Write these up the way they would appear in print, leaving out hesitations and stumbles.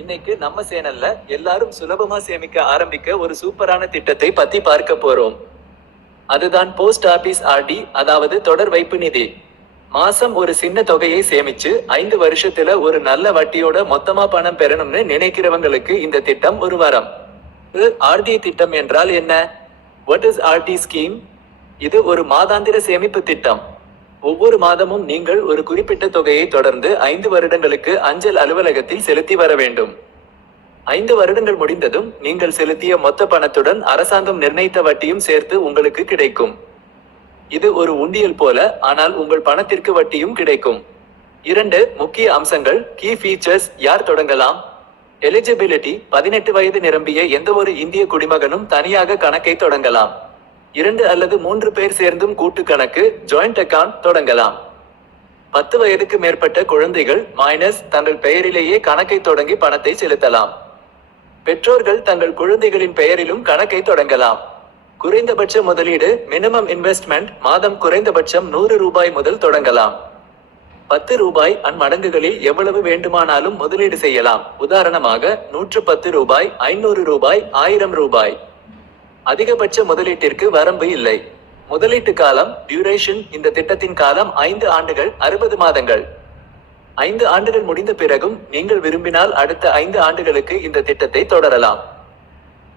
இன்னைக்கு நம்ம சேனல்ல எல்லாரும் சுலபமா சேமிக்க ஆரம்பிக்க ஒரு சூப்பரான திட்டத்தை பத்தி பார்க்க போறோம். அதுதான் போஸ்ட் ஆபீஸ் ஆர்டி, அதாவது தொடர் வைப்பு நிதி. மாசம் ஒரு சின்ன தொகையை சேமிச்சு 5 வருஷத்துல ஒரு நல்ல வட்டியோட மொத்தமா பணம் பெறணும்னு நினைக்கிறவங்களுக்கு இந்த திட்டம் ஒரு வரம். ஆர்டி திட்டம் என்றால் என்ன? What is RD scheme? இது ஒரு மாதாந்திர சேமிப்பு திட்டம். ஒவ்வொரு மாதமும் நீங்கள் ஒரு குறிப்பிட்ட தொகையை தொடர்ந்து 5 வருடங்களுக்கு அஞ்சல் அலுவலகத்தில் செலுத்தி வர வேண்டும். 5 வருடங்கள் முடிந்ததும் நீங்கள் செலுத்திய மொத்த பணத்துடன் அரசாங்கம் நிர்ணயித்த வட்டியும் சேர்த்து உங்களுக்கு கிடைக்கும். இது ஒரு உண்டியல் போல, ஆனால் உங்கள் பணத்திற்கு வட்டியும் கிடைக்கும். 2 முக்கிய அம்சங்கள், கீ ஃபீச்சர்ஸ். யார் தொடங்கலாம்? எலிஜிபிலிட்டி: 18 வயது நிரம்பிய எந்த ஒரு இந்திய குடிமகனும் தனியாக கணக்கை தொடங்கலாம். 2 அல்லது 3 பேர் சேர்ந்தும் கூட்டு கணக்கு, ஜாயிண்ட் அக்கவுண்ட் தொடங்கலாம். 10 வயதுக்கு மேற்பட்ட குழந்தைகள் மைனஸ் தங்கள் பெயரிலேயே கணக்கை தொடங்கி பணத்தை செலுத்தலாம். பெற்றோர்கள் தங்கள் குழந்தைகளின் பெயரிலும் கணக்கை தொடங்கலாம். குறைந்தபட்ச முதலீடு மினிமம் இன்வெஸ்ட்மெண்ட் மாதம் குறைந்தபட்சம் 100 ரூபாய் முதல் தொடங்கலாம். 10 ரூபாய் மடங்குகளில் எவ்வளவு வேண்டுமானாலும் முதலீடு செய்யலாம். உதாரணமாக 110 ரூபாய், 500 ரூபாய், 1000 ரூபாய். அதிகபட்ச முதலீட்டிற்கு வரம்பு இல்லை. முதலீட்டு காலம் டியூரேஷன்: இந்த திட்டத்தின் காலம் 5 ஆண்டுகள், 60 மாதங்கள். 5 ஆண்டுகள் முடிந்த பிறகும் நீங்கள் விரும்பினால் அடுத்த 5 ஆண்டுகளுக்கு இந்த திட்டத்தை தொடரலாம்.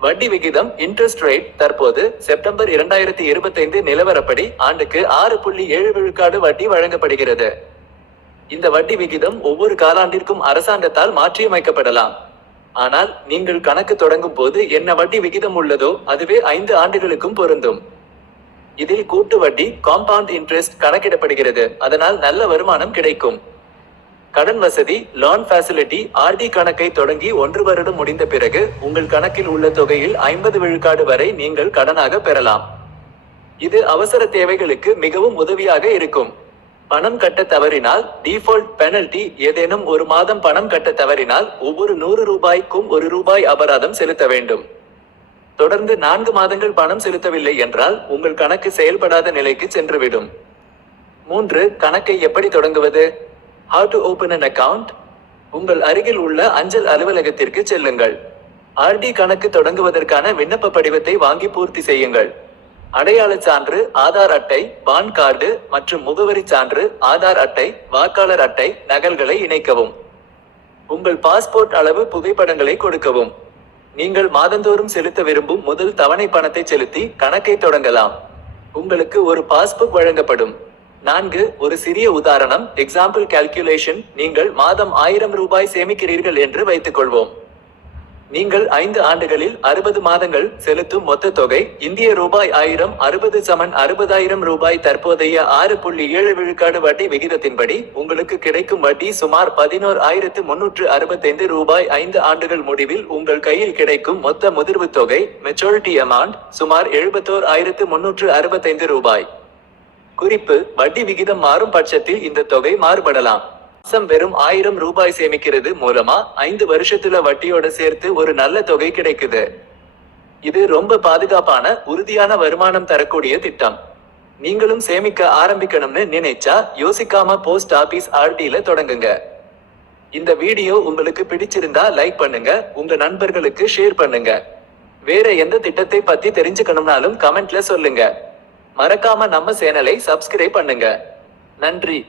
வட்டி விகிதம் இன்ட்ரெஸ்ட் ரேட்: தற்போது செப்டம்பர் 2025 நிலவரப்படி ஆண்டுக்கு 6.7 விழுக்காடு வட்டி வழங்கப்படுகிறது. இந்த வட்டி விகிதம் ஒவ்வொரு காலாண்டிற்கும் அரசாங்கத்தால் மாற்றியமைக்கப்படலாம். ஆனால் நீங்கள் கணக்கு தொடங்கும் போது என்ன வட்டி விகிதம் உள்ளதோ அதுவே 5 ஆண்டுகளுக்கும் பொருந்தும். இதில் கூட்டு வட்டி காம்பவுண்ட் இன்ட்ரெஸ்ட் கணக்கிடப்படுகிறது, அதனால் நல்ல வருமானம் கிடைக்கும். கடன் வசதி லோன் ஃபெசிலிட்டி: ஆர்டி கணக்கை தொடங்கி 1 வருடம் முடிந்த பிறகு உங்கள் கணக்கில் உள்ள தொகையில் 50 விழுக்காடு வரை நீங்கள் கடனாக பெறலாம். இது அவசர தேவைகளுக்கு மிகவும் உதவியாக இருக்கும். பணம் கட்ட தவறினால் டிஃபால்ட் பெனல்டி: ஏதேனும் ஒரு மாதம் பணம் கட்ட தவறினால் ஒவ்வொரு 100 ரூபாய்க்கும் 1 ரூபாய் அபராதம் செலுத்த வேண்டும். தொடர்ந்து 4 மாதங்கள் பணம் செலுத்தவில்லை என்றால் உங்கள் கணக்கு செயல்படாத நிலைக்கு சென்றுவிடும். 3 கணக்கை எப்படி தொடங்குவது? How to open an account? உங்கள் அருகில் உள்ள அஞ்சல் அலுவலகத்திற்கு செல்லுங்கள். ஆர்டி கணக்கு தொடங்குவதற்கான விண்ணப்ப படிவத்தை வாங்கி பூர்த்தி செய்யுங்கள். அடையாள சான்று, ஆதார் அட்டை, பான் கார்டு மற்றும் முகவரி சான்று, ஆதார் அட்டை, வாக்காளர் அட்டை நகல்களை இணைக்கவும். உங்கள் பாஸ்போர்ட் அளவு புகைப்படங்களை கொடுக்கவும். நீங்கள் மாதந்தோறும் செலுத்த விரும்பும் முதல் தவணை பணத்தை செலுத்தி கணக்கை தொடங்கலாம். உங்களுக்கு ஒரு பாஸ்புக் வழங்கப்படும். 4 ஒரு சிறிய உதாரணம், எக்ஸாம்பிள் கால்குலேஷன்: நீங்கள் மாதம் 1000 ரூபாய் சேமிக்கிறீர்கள் என்று வைத்துக் கொள்வோம். நீங்கள் 5 ஆண்டுகளில் 60 மாதங்கள் செலுத்தும் மொத்த தொகை இந்திய ரூபாய் 1000. 60 சமன் 60,000 ரூபாய். தற்போதைய 6.7 விழுக்காடு வட்டி விகிதத்தின்படி உங்களுக்கு கிடைக்கும் வட்டி சுமார் 11,365 ரூபாய். 5 ஆண்டுகள் முடிவில் உங்கள் கையில் கிடைக்கும் மொத்த முதிர்வு தொகை மெச்சூரிட்டி அமௌண்ட் சுமார் 71,365 ரூபாய். குறிப்பு: வட்டி விகிதம் மாறும் பட்சத்தில் இந்த தொகை மாறுபடலாம். மாசம் வெறும் 1000 ரூபாய் சேமிக்கிறது மூலமா 5 வருஷத்துல வட்டியோட சேர்த்து ஒரு நல்ல தொகை கிடைக்குது. இது ரொம்ப பாதுகாப்பான, உறுதியான வருமானம் தரக்கூடிய திட்டம். நீங்களும் சேமிக்க ஆரம்பிக்கணும்னு நினைச்சா யோசிக்காம போஸ்ட் ஆபீஸ் ஆர்டில தொடங்குங்க. இந்த வீடியோ உங்களுக்கு பிடிச்சிருந்தா லைக் பண்ணுங்க, உங்க நண்பர்களுக்கு ஷேர் பண்ணுங்க. வேற எந்த திட்டத்தை பத்தி தெரிஞ்சுக்கணும்னாலும் கமெண்ட்ல சொல்லுங்க. மறக்காம நம்ம சேனலை சப்ஸ்கிரைப் பண்ணுங்க. நன்றி.